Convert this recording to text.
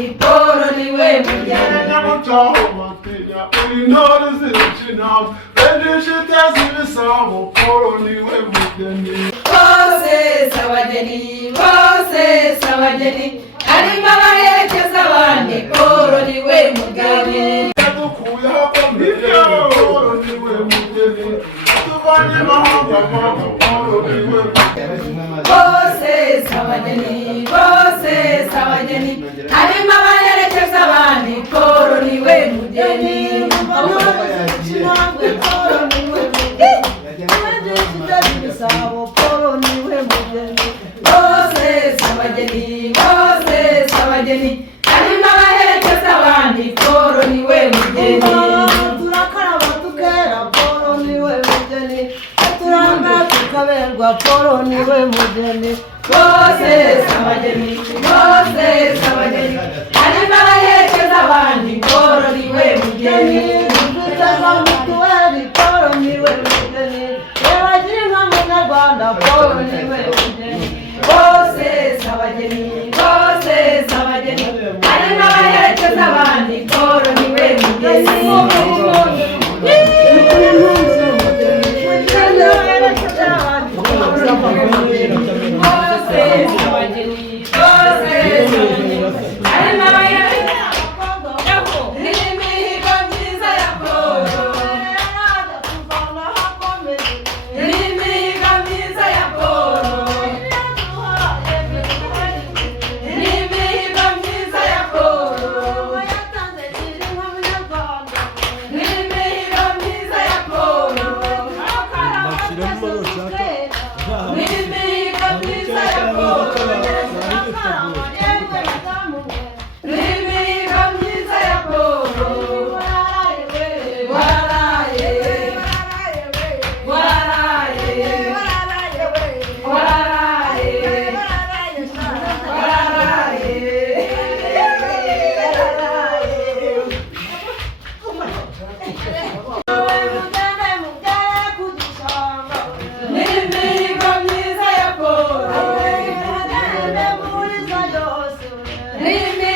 abandi Paul niwe mugeni bose sabageni bose sabageni harimo abaherekeza abandi Paul niwe mugeni bose sabageni bose sabageni harimo abaherekeza abandi Paul niwe mugeni bose sabageni bose sabageni harimo abaherekeza abandi Paul niwe mugeni turakaraba tukera Paul niwe mugeni turanga tukaberwa Paul niwe mugeni bose sabageni bose sabageni harimo abaherekeza abandi Paul niwe mugeni duteza mituweli Paul niwe mugeni yabagira inka munyarwanda Paul niwe mugeni bose sabageni bose sabageni harimo abaherekeza abandi Paul niwe mugeni Nimi